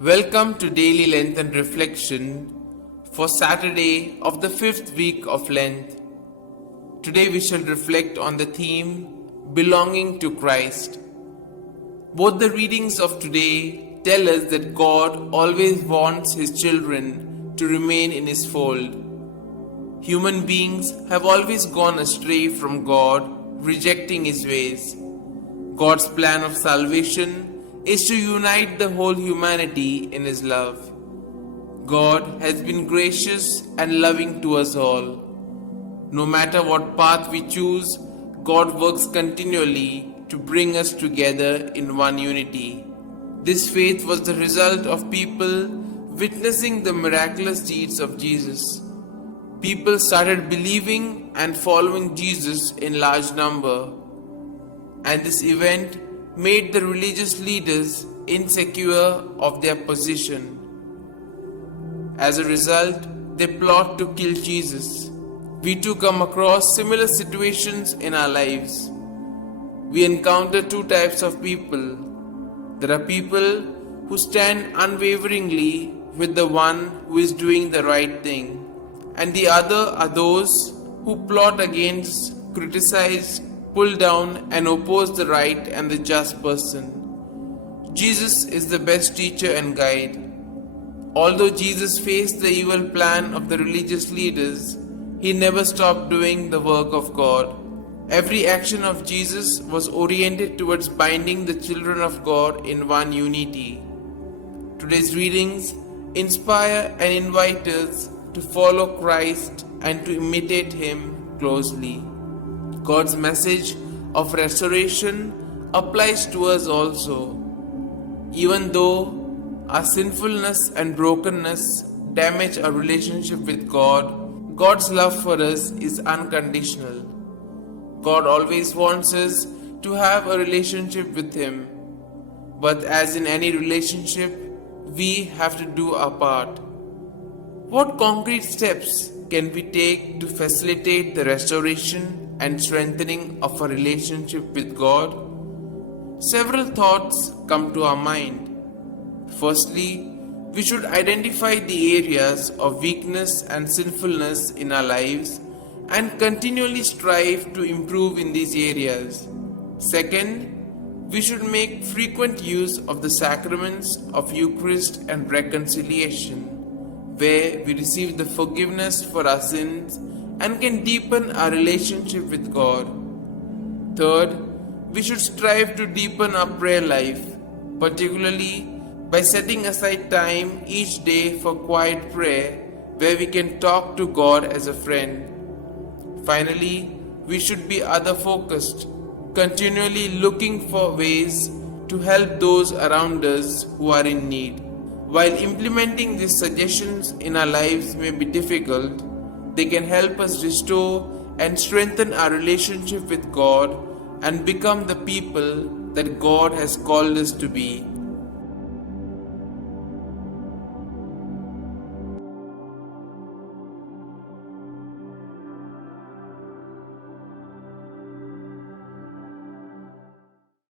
Welcome to Daily Lent and Reflection for Saturday of the 5th week of Lent. Today we shall reflect on the theme Belonging to Christ. Both the readings of today tell us that God always wants His children to remain in His fold. Human beings have always gone astray from God, rejecting His ways. God's plan of salvation is to unite the whole humanity in His love. God has been gracious and loving to us all. No matter what path we choose, God works continually to bring us together in one unity. This faith was the result of people witnessing the miraculous deeds of Jesus. People started believing and following Jesus in large number, and this event made the religious leaders insecure of their position. As a result, they plot to kill Jesus. We too come across similar situations in our lives. We encounter two types of people. There are people who stand unwaveringly with the one who is doing the right thing, and the other are those who plot against, criticize, pull down and oppose the right and the just person. Jesus is the best teacher and guide. Although Jesus faced the evil plan of the religious leaders, He never stopped doing the work of God. Every action of Jesus was oriented towards binding the children of God in one unity. Today's readings inspire and invite us to follow Christ and to imitate Him closely. God's message of restoration applies to us also. Even though our sinfulness and brokenness damage our relationship with God, God's love for us is unconditional. God always wants us to have a relationship with Him. But as in any relationship, we have to do our part. What concrete steps can we take to facilitate the restoration and strengthening of a relationship with God? Several thoughts come to our mind. Firstly, we should identify the areas of weakness and sinfulness in our lives and continually strive to improve in these areas. Second, we should make frequent use of the sacraments of Eucharist and reconciliation, where we receive the forgiveness for our sins and can deepen our relationship with God. Third, we should strive to deepen our prayer life, particularly by setting aside time each day for quiet prayer where we can talk to God as a friend. Finally, we should be other-focused, continually looking for ways to help those around us who are in need. While implementing these suggestions in our lives may be difficult, they can help us restore and strengthen our relationship with God and become the people that God has called us to be.